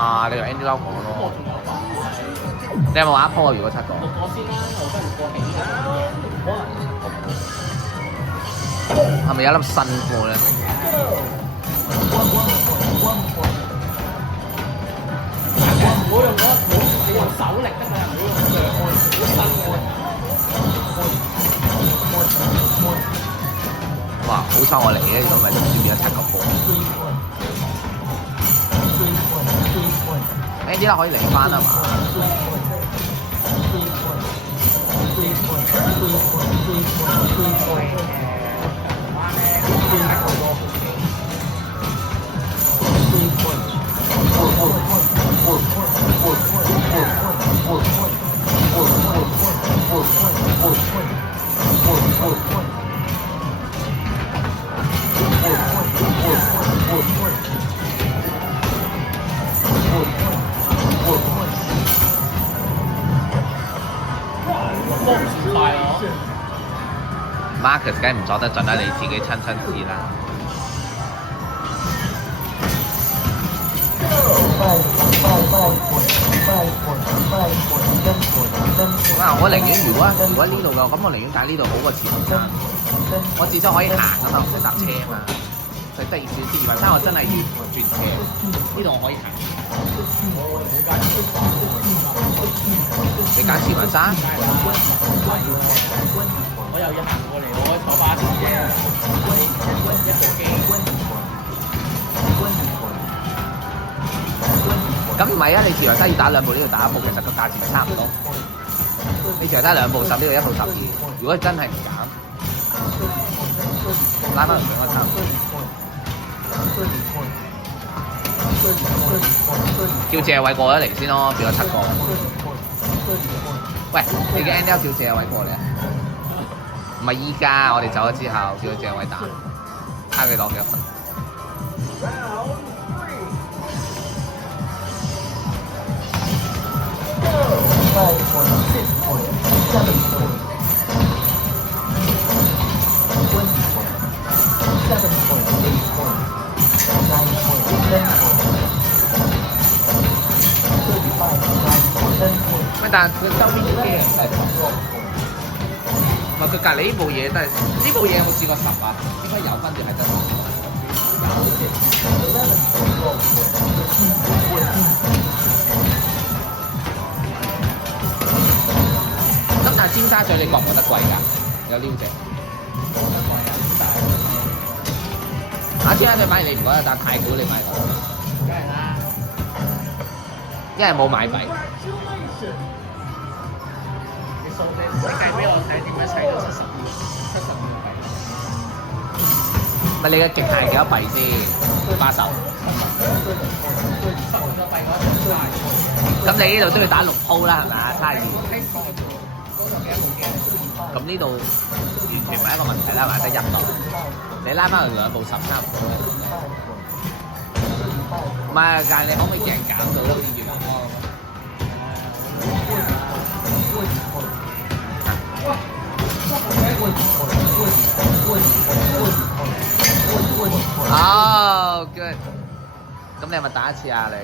啊！你用 Andy Lau 講咯。你有冇玩一鋪啊？如果7個？6個先啦，我真係6個起㗎。係咪有粒新貨咧？唔好用嗰你用手力㗎嘛，唔好用好新嘅。哇！好彩我嚟嘅，如果唔係都唔知變咗7個鋪。Andy Lau 可以嚟翻啊嘛？Marcus 梗係唔作得盡啦，你自己親試啦。啊！我寧願如果呢度嘅，咁我寧願揀呢度好過慈雲山。我至少可以行啊嘛，唔使搭車啊嘛。就得意少啲，慈雲山我真係要轉車，呢度我可以行。你揀慈雲山？我又要行過嚟，我可以坐巴士嘅，一部機。咁唔係啊！你慈雲山要打2部，呢度打1部，其實個價錢係差唔多。你慈雲山2部10，呢度1部12。如果真係唔減，拉翻唔上個差唔多。叫謝偉過咗嚟先咯，變咗7個。喂，你嘅 Andy 叫謝偉過嚟啊？唔係依家，我哋走咗之後叫謝偉打，睇佢攞幾多分。但係佢周邊啲機人係唔係佢隔離呢部嘢都係呢部嘢有冇試過10啊？應該有分別係真。咁但係尖沙咀你覺唔覺得貴㗎？有撩隻。尖沙咀買你唔覺得，但太古你買到。梗係啦。因為冇買幣。你計俾我睇點樣砌到72幣？咪你嘅極限幾多幣先？80。咁你呢度都要打6鋪啦，係咪啊？差2。咁呢度完全唔係一個問題啦，買得1度。你拉翻去2部10差唔多。唔係，但係你可唔可以贏減到好似月光咁？哦，good。咁你係咪打1次啊？你？